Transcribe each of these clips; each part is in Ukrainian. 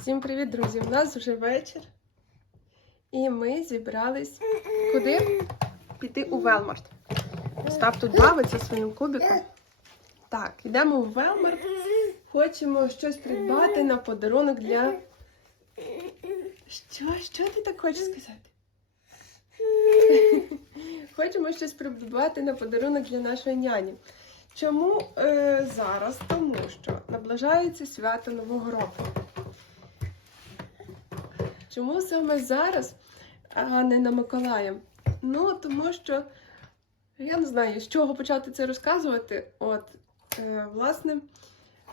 Всім привіт, друзі! У нас вже вечір. І ми зібрались куди? Піти у Велмарт. Остап тут бавиться своїм кубиком. Так, йдемо у Велмарт. Хочемо щось придбати на подарунок для. Що? Що ти так хочеш сказати? Хочемо щось придбати на подарунок для нашої няні. Чому е, зараз? Тому що наближається свято Нового року. Чому саме зараз, а не на Миколая? Ну, тому що я не знаю, з чого почати це розказувати. От, е, власне,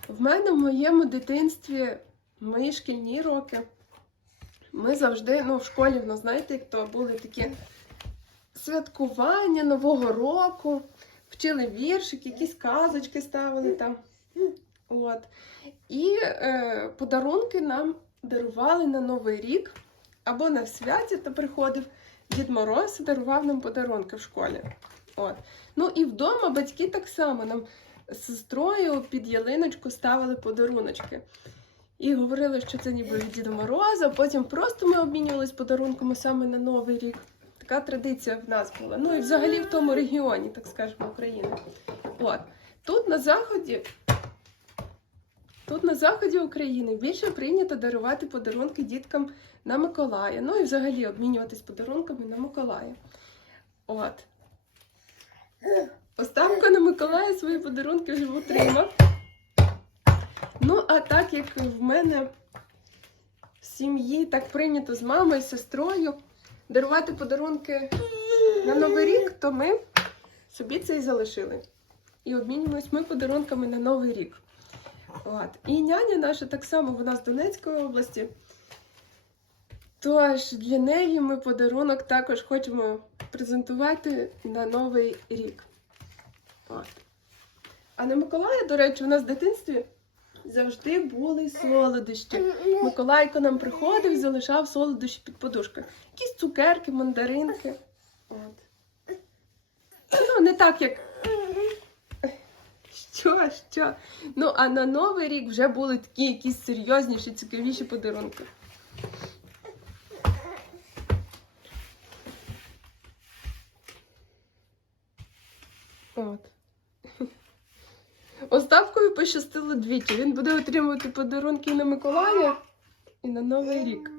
в мене в моєму дитинстві, в мої шкільні роки, ми завжди, ну, в школі, ну, знаєте, то були такі святкування Нового року, вчили віршики, якісь казочки ставили там. От. І е, подарунки нам дарували на Новий рік або на святі, то приходив Дід Мороз і дарував нам подарунки в школі. От. Ну і вдома батьки так само нам з сестрою під ялиночку ставили подаруночки. І говорили, що це ніби від Діда Мороза, потім просто ми обмінювалися подарунками саме на Новий рік. Така традиція в нас була. Ну і взагалі в тому регіоні, так скажемо, України. От. Тут на заході Тут на заході України більше прийнято дарувати подарунки діткам на Миколая. Ну і взагалі обмінюватись подарунками на Миколая. От. Остапко на Миколая свої подарунки вже отримав. Ну, а так як в мене в сім'ї так прийнято з мамою, з сестрою дарувати подарунки на Новий рік, то ми собі це і залишили. І обмінюємось ми подарунками на Новий рік. От. І няня наша так само, вона з Донецької області. Тож для неї ми подарунок також хочемо презентувати на Новий рік. От. А на Миколая, до речі, у нас в дитинстві завжди були солодощі. Миколайко нам приходив і залишав солодощі під подушкою. Якісь цукерки, мандаринки. От. Ну, не так, як що, що? Ну, а на Новий рік вже були такі якісь серйозніші, цікавіші подарунки. От. Остапкові пощастило двічі. Він буде отримувати подарунки на Миколая і на Новий рік.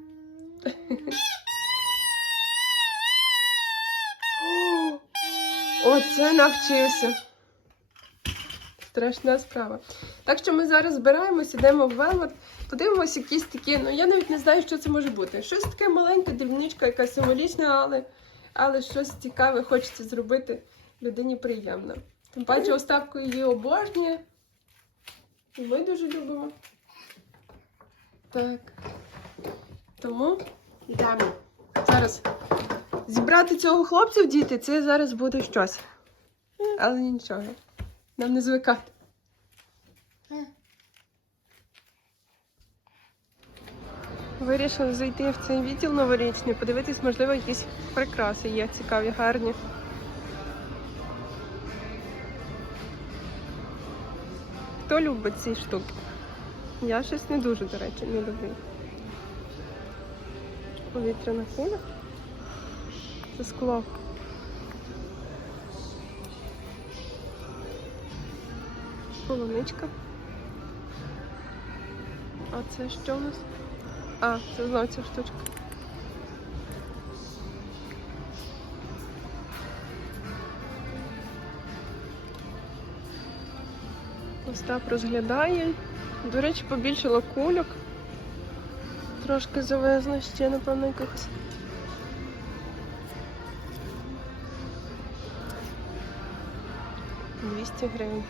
Оце навчився. Страшна справа. Так що ми зараз збираємося, йдемо в Велмарт, подивимося якісь такі, ну я навіть не знаю, що це може бути. Щось таке маленьке, дрібничка, якась символічна, але, але щось цікаве хочеться зробити людині приємно. Тим паче Остапко її обожнює. І ми дуже любимо. Так. Тому йдемо. Зараз зібрати цього хлопця діти, це зараз буде щось. Але нічого. Нам не звикати. Вирішили зайти в цей відділ новорічний, подивитись, можливо, якісь прикраси є цікаві, гарні. Хто любить ці штуки? Я щось не дуже, до речі, не люблю. Повітряна куля. Це скло. Полуничка. А це що у нас? А, це знову ця штучка. Остап розглядає. До речі, побільшало кульок. Трошки завезли ще, напевно, якихось. Двісті гривень.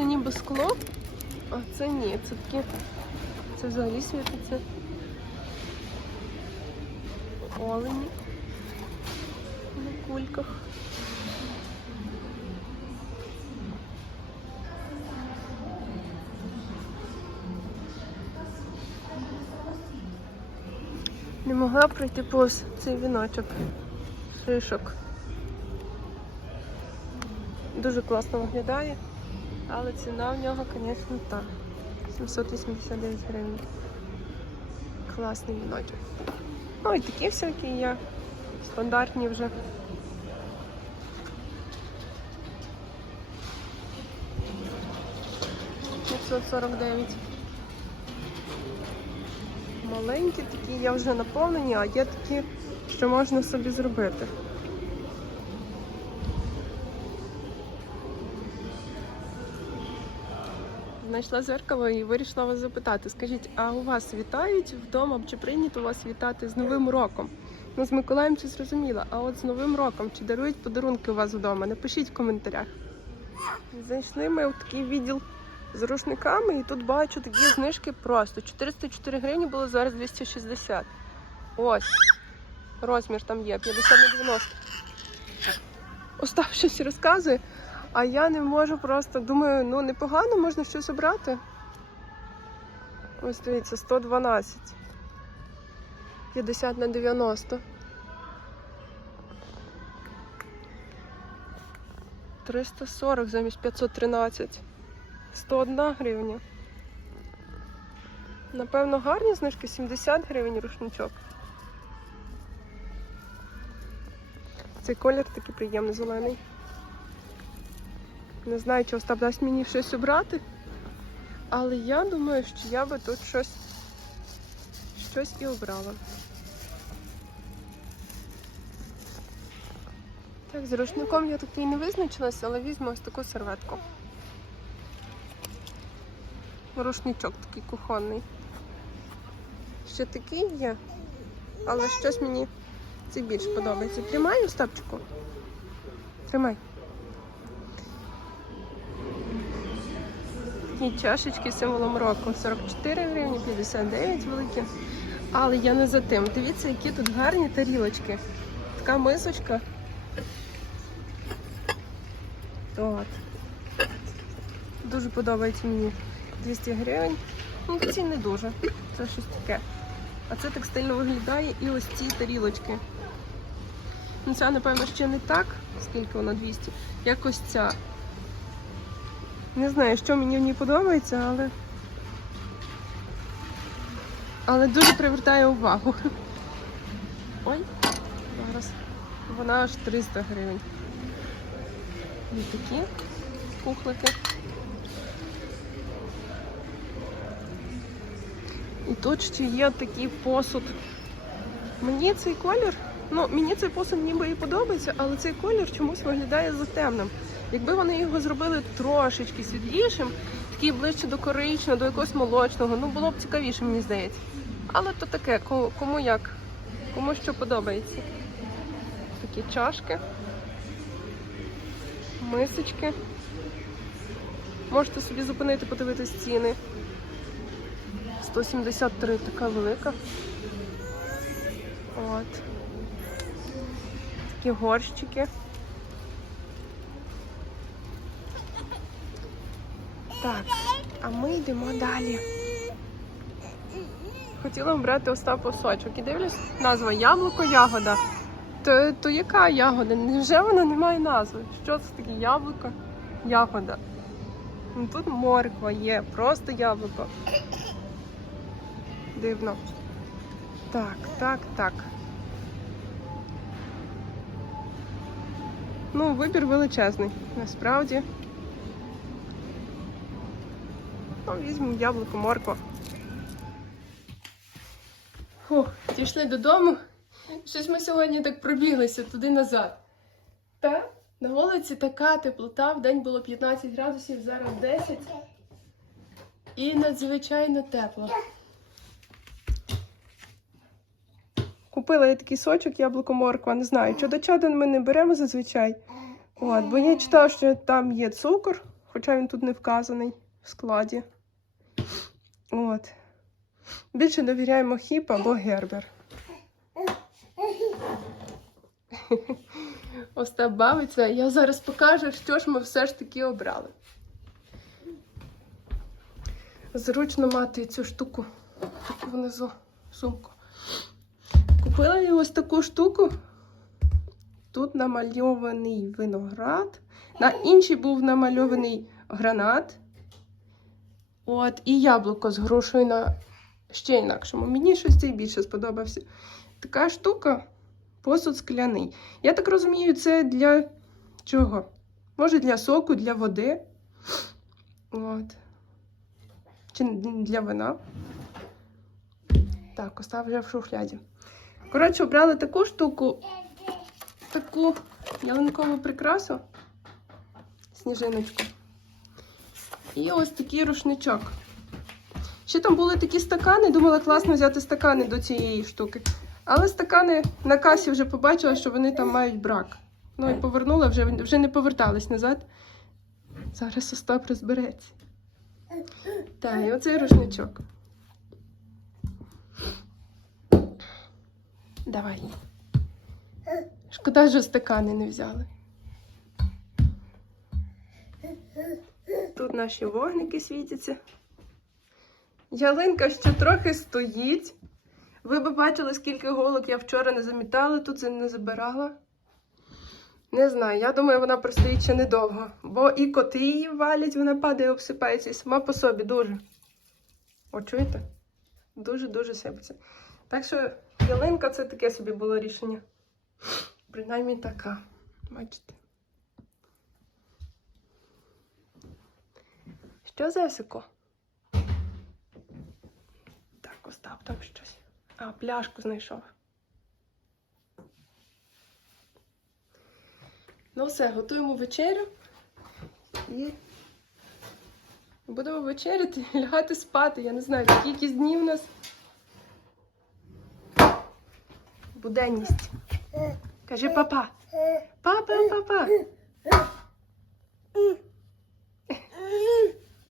Це ніби скло, а це ні, це такі. Це взагалі світиться. Олені на кульках. Не могла пройти повз цей віночок. Шишок. Дуже класно виглядає, але ціна в нього, звісно, та. 789 гривень. Класний віночок. Ну і такі всякі є. Стандартні вже. Сорок дев'ять. Маленькі такі, є вже наповнені, а є такі, що можна собі зробити. Знайшла зеркало і вирішила вас запитати. Скажіть, а у вас вітають вдома чи прийнято вас вітати з Новим роком? Ну, з Миколаєм це зрозуміло, а от з Новим роком чи дарують подарунки у вас вдома? Напишіть в коментарях. Зайшли ми в такий відділ з рушниками, і тут бачу такі знижки просто. 404 гривні було зараз 260. Ось. Розмір там є, 50 на 90. Остап щось розказує, а я не можу просто. Думаю, ну непогано, можна щось обрати. Ось дивіться, 112. 50 на 90. 340 замість 513. 101 гривня. Напевно, гарні знижки 70 гривень рушничок. Цей колір такий приємний зелений. Не знаю, чи Остап дасть мені щось обрати. Але я думаю, що я би тут щось, щось і обрала. Так, з рушником я такий не визначилась, але візьму ось таку серветку. Рушничок такий кухонний. Ще такий є, але щось мені це більш подобається. Тримай, Остапчику? Тримай. Такі чашечки з символом року. 44 гривні, 59 великі. Але я не за тим. Дивіться, які тут гарні тарілочки. Така мисочка. От. Дуже подобається мені 200 гривень. Ну, ці не дуже. Це щось таке. А це так стильно виглядає і ось ці тарілочки. Ну, ця, напевно, ще не так, скільки вона 200, як ось ця. Не знаю, що мені в ній подобається, але. Але дуже привертає увагу. Ой, зараз. Вона аж 300 гривень. Ось такі кухлики. І тут ще є такий посуд. Мені цей колір, ну мені цей посуд ніби і подобається, але цей колір чомусь виглядає затемним. Якби вони його зробили трошечки світлішим, такий ближче до коричневого, до якогось молочного, ну було б цікавіше, мені здається. Але то таке, кому як, кому що подобається. Такі чашки, мисочки. Можете собі зупинити, подивитись ціни. 173 така велика. От. Такі горщики. Так, а ми йдемо далі. Хотіла брати Остапу сочок і дивлюсь, назва яблуко ягода. То, то яка ягода? Невже вона не має назви? Що це таке яблуко? Ягода. Ну, тут морква є, просто яблуко. Дивно. Так, так, так. Ну, вибір величезний, насправді. Ну, візьмемо яблуко, морква. Фух, дійшли додому. Щось ми сьогодні так пробіглися туди назад. Та на вулиці така теплота, в день було 15 градусів, зараз 10. І надзвичайно тепло. Купила я такий сочок, яблуко морква, не знаю. Чудо чаду ми не беремо зазвичай. От, бо я читала, що там є цукор хоча він тут не вказаний в складі. От. Більше довіряємо хіп або гербер. Остап бавиться. Я зараз покажу, що ж ми все ж таки обрали. Зручно мати цю штуку таку внизу сумку. Купила я ось таку штуку. Тут намальований виноград. На іншій був намальований гранат. От, і яблуко з грушею на ще інакшому. Мені щось цей більше сподобався. Така штука, посуд скляний. Я так розумію, це для чого? Може для соку, для води. От. Чи для вина. Так, остав вже в шухляді. Коротше, обрали таку штуку, таку ялинкову прикрасу, сніжиночку. І ось такий рушничок. Ще там були такі стакани, думала класно взяти стакани до цієї штуки. Але стакани на касі вже побачила, що вони там мають брак. Ну і повернула, вже, вже не повертались назад. Зараз Остап розбереться. Так, і оцей рушничок. Давай. Шкода, що стакани не взяли. Тут наші вогники світяться. Ялинка ще трохи стоїть. Ви б бачили, скільки голок я вчора не замітала, тут не забирала. Не знаю, я думаю, вона простоїть ще недовго. Бо і коти її валять, вона падає, обсипається і сама по собі дуже. О, чуєте? Дуже-дуже сипеться. Так що ялинка це таке собі було рішення. Принаймні така. Бачите. Що за Есико? Так, Остап там щось. А, пляшку знайшов. Ну все, готуємо вечерю і будемо вечеряти і лягати спати. Я не знаю, які якісь дні в нас. Буденність. Кажи папа. Папа, папа.